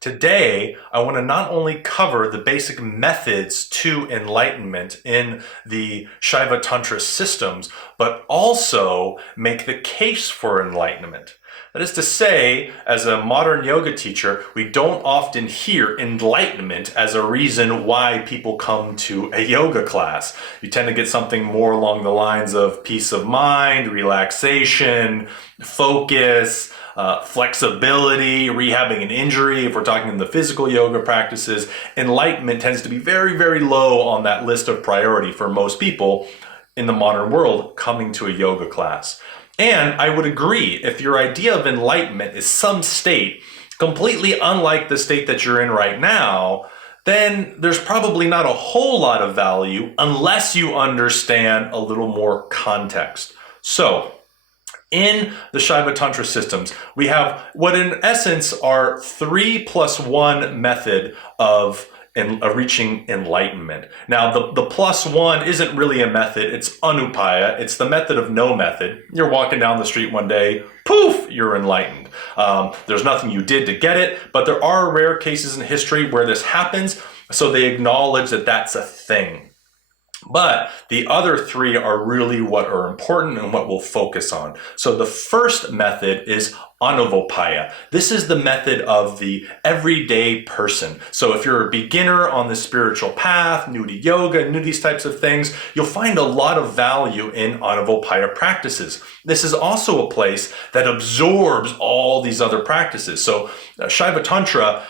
Today, I want to not only cover the basic methods to enlightenment in the Shaiva Tantra systems, but also make the case for enlightenment. That is to say, as a modern yoga teacher, we don't often hear enlightenment as a reason why people come to a yoga class. You tend to get something more along the lines of peace of mind, relaxation, focus, flexibility, rehabbing an injury. If we're talking in the physical yoga practices, enlightenment tends to be very, very low on that list of priority for most people in the modern world coming to a yoga class. And I would agree, if your idea of enlightenment is some state completely unlike the state that you're in right now, then there's probably not a whole lot of value unless you understand a little more context. So, in the Shaiva Tantra systems, we have what in essence are 3+1 method of reaching enlightenment. Now, the +1 isn't really a method, it's Anupaya, it's the method of no method. You're walking down the street one day, poof, you're enlightened. There's nothing you did to get it, but there are rare cases in history where this happens, so they acknowledge that that's a thing. But the other three are really what are important and what we'll focus on. So the first method is Anavopaya. This is the method of the everyday person. So if you're a beginner on the spiritual path, new to yoga, new to these types of things, you'll find a lot of value in Anavopaya practices. This is also a place that absorbs all these other practices. So Shaiva Tantra,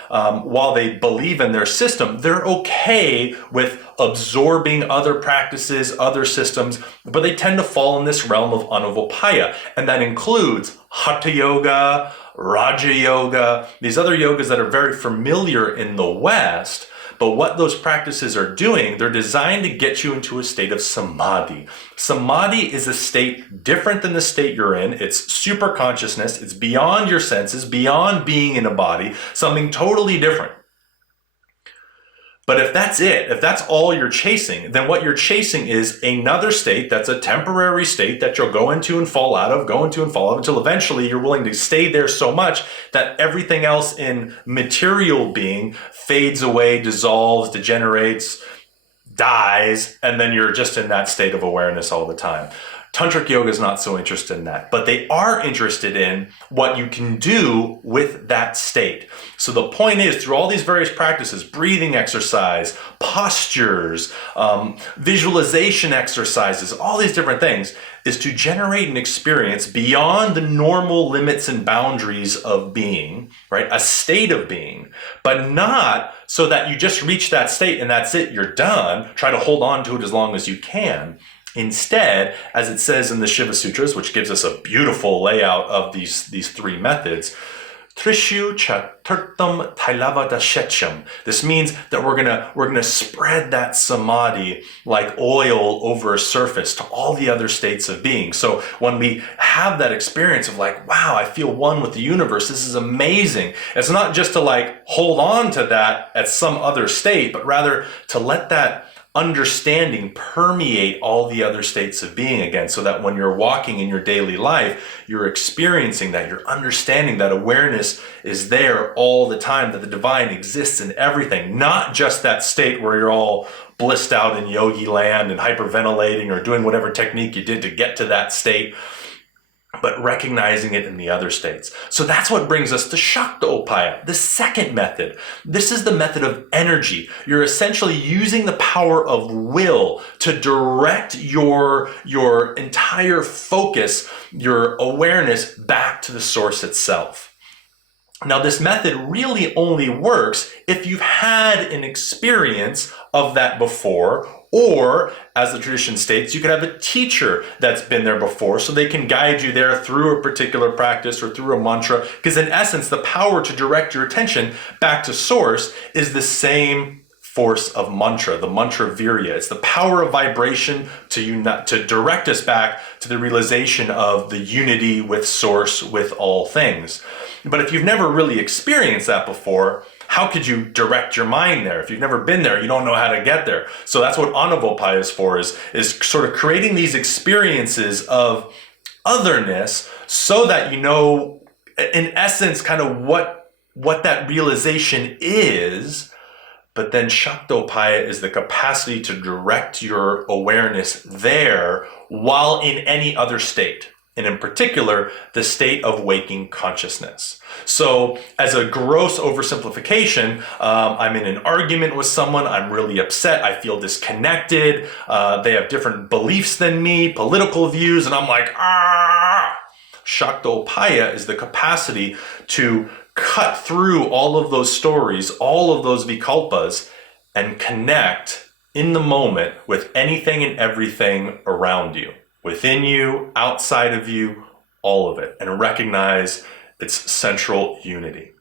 while they believe in their system, they're okay with absorbing other practices, other systems, but they tend to fall in this realm of Anavopaya. And that includes Hatha yoga, Raja yoga, these other yogas that are very familiar in the West. But what those practices are doing, they're designed to get you into a state of samadhi. Samadhi is a state different than the state you're in. It's super consciousness. It's beyond your senses, beyond being in a body, something totally different. But if that's it, if that's all you're chasing, then what you're chasing is another state that's a temporary state that you'll go into and fall out of, go into and fall out of, until eventually you're willing to stay there so much that everything else in material being fades away, dissolves, degenerates, dies, and then you're just in that state of awareness all the time. Tantric yoga is not so interested in that, but they are interested in what you can do with that state. So the point is, through all these various practices, breathing exercise, postures, visualization exercises, all these different things, is to generate an experience beyond the normal limits and boundaries of being, right? A state of being, but not so that you just reach that state and that's it, you're done. Try to hold on to it as long as you can. Instead, as it says in the Shiva Sutras, which gives us a beautiful layout of these three methods, Trishu Chaturtham Tailavada Shetcham. This means that we're gonna spread that samadhi like oil over a surface to all the other states of being. So when we have that experience of like, wow, I feel one with the universe, this is amazing. It's not just to like hold on to that at some other state, but rather to let that understanding permeate all the other states of being again, so that when you're walking in your daily life, you're experiencing that, you're understanding that awareness is there all the time, that the divine exists in everything, not just that state where you're all blissed out in yogi land and hyperventilating or doing whatever technique you did to get to that state, but recognizing it in the other states. So that's what brings us to Shaktopaya, the second method. This is the method of energy. You're essentially using the power of will to direct your entire focus, your awareness back to the source itself. Now, this method really only works if you've had an experience of that before, or, as the tradition states, you could have a teacher that's been there before so they can guide you there through a particular practice or through a mantra, because in essence, the power to direct your attention back to source is the same force of mantra, the mantra virya. It's the power of vibration to direct us back to the realization of the unity with source, with all things. But if you've never really experienced that before, how could you direct your mind there? If you've never been there, you don't know how to get there. So that's what Anavopaya is for, is sort of creating these experiences of otherness so that you know, in essence, kind of what what that realization is, but then Shaktopaya is the capacity to direct your awareness there while in any other state. And in particular, the state of waking consciousness. So as a gross oversimplification, I'm in an argument with someone, I'm really upset, I feel disconnected, they have different beliefs than me, political views, and I'm like, ah! Shaktopaya is the capacity to cut through all of those stories, all of those vikalpas, and connect in the moment with anything and everything around you. Within you, outside of you, all of it, and recognize its central unity.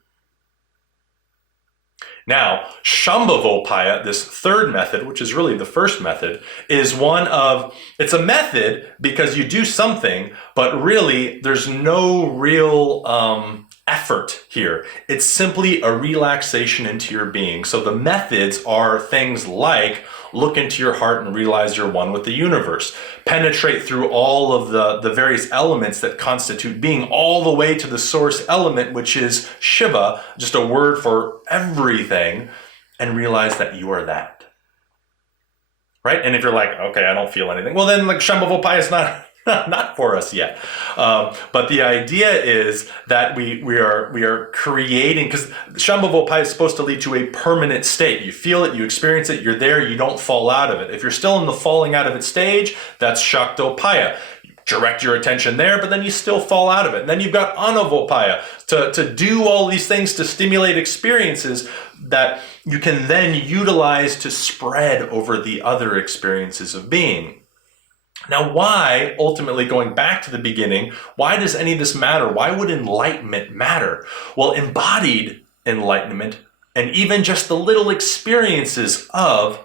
Now, Shambavopaya, this third method, which is really the first method, is one of, it's a method because you do something, but really there's no real effort here. It's simply a relaxation into your being. So the methods are things like look into your heart and realize you're one with the universe. Penetrate through all of the various elements that constitute being, all the way to the source element, which is Shiva, just a word for everything, and realize that you are that. Right? And if you're like, okay, I don't feel anything, well then like Shambavopaya is not for us yet. But the idea is that we are creating, because Shambavopaya is supposed to lead to a permanent state. You feel it, you experience it, you're there, you don't fall out of it. If you're still in the falling out of it stage, that's Shaktopaya. Direct your attention there, but then you still fall out of it. And then you've got Anavopaya to do all these things to stimulate experiences that you can then utilize to spread over the other experiences of being. Now, why, ultimately going back to the beginning, why does any of this matter? Why would enlightenment matter? Well, embodied enlightenment, and even just the little experiences of,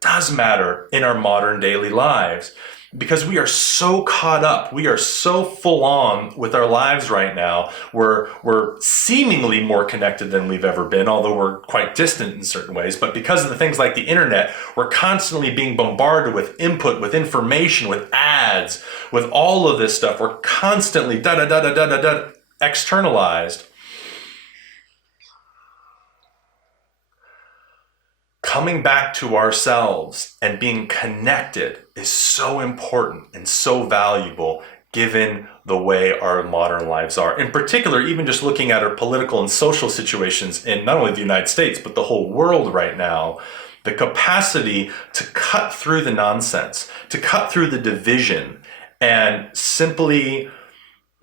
does matter in our modern daily lives. Because we are so caught up, we are so full on with our lives right now. We're seemingly more connected than we've ever been, although we're quite distant in certain ways. But because of the things like the internet, we're constantly being bombarded with input, with information, with ads, with all of this stuff. We're constantly externalized. Coming back to ourselves and being connected is so important and so valuable given the way our modern lives are. In particular, even just looking at our political and social situations in not only the United States, but the whole world right now, the capacity to cut through the nonsense, to cut through the division, and simply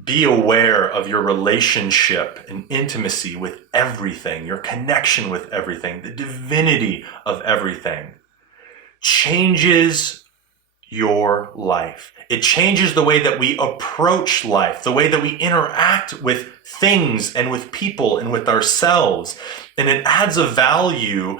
be aware of your relationship and intimacy with everything, your connection with everything, the divinity of everything, changes your life. It changes the way that we approach life, the way that we interact with things and with people and with ourselves. And it adds a value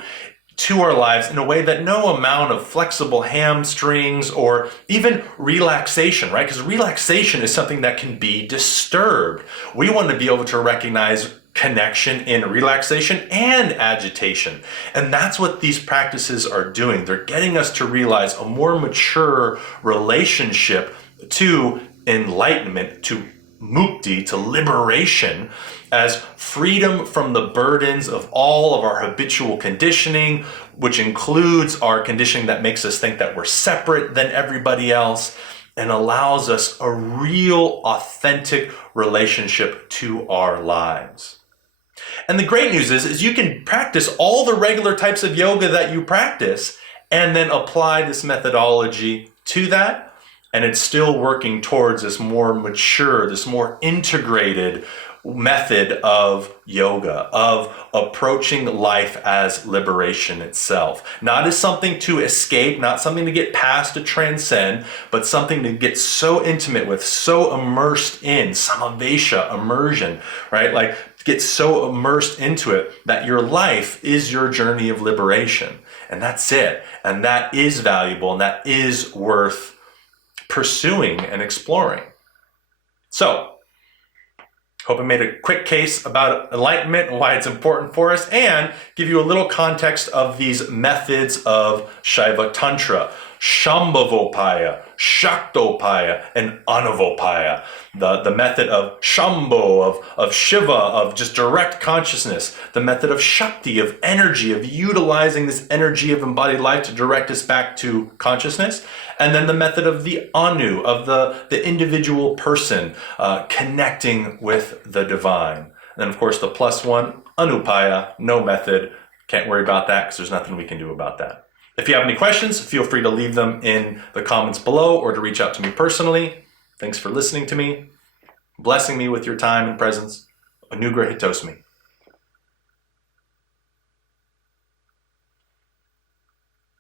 to our lives in a way that no amount of flexible hamstrings or even relaxation, right? Because relaxation is something that can be disturbed. We want to be able to recognize connection in relaxation and agitation. And that's what these practices are doing. They're getting us to realize a more mature relationship to enlightenment, to Mukti, to liberation, as freedom from the burdens of all of our habitual conditioning, which includes our conditioning that makes us think that we're separate than everybody else, and allows us a real, authentic relationship to our lives. And the great news is you can practice all the regular types of yoga that you practice and then apply this methodology to that, and it's still working towards this more mature, this more integrated method of yoga, of approaching life as liberation itself. Not as something to escape, not something to get past, to transcend, but something to get so intimate with, so immersed in, samavesha, immersion, right? Like get so immersed into it that your life is your journey of liberation. And that's it. And that is valuable, and that is worth pursuing and exploring. So, hope I made a quick case about enlightenment and why it's important for us, and give you a little context of these methods of Shaiva Tantra. Shambavopaya, Shaktopaya, and Anavopaya. The method of Shambho, of Shiva, of just direct consciousness. The method of Shakti, of energy, of utilizing this energy of embodied life to direct us back to consciousness. And then the method of the Anu, of the individual person connecting with the divine. And then, of course, the plus one, Anupaya, no method. Can't worry about that because there's nothing we can do about that. If you have any questions, feel free to leave them in the comments below or to reach out to me personally. Thanks for listening to me, blessing me with your time and presence. Anugrahitosmi.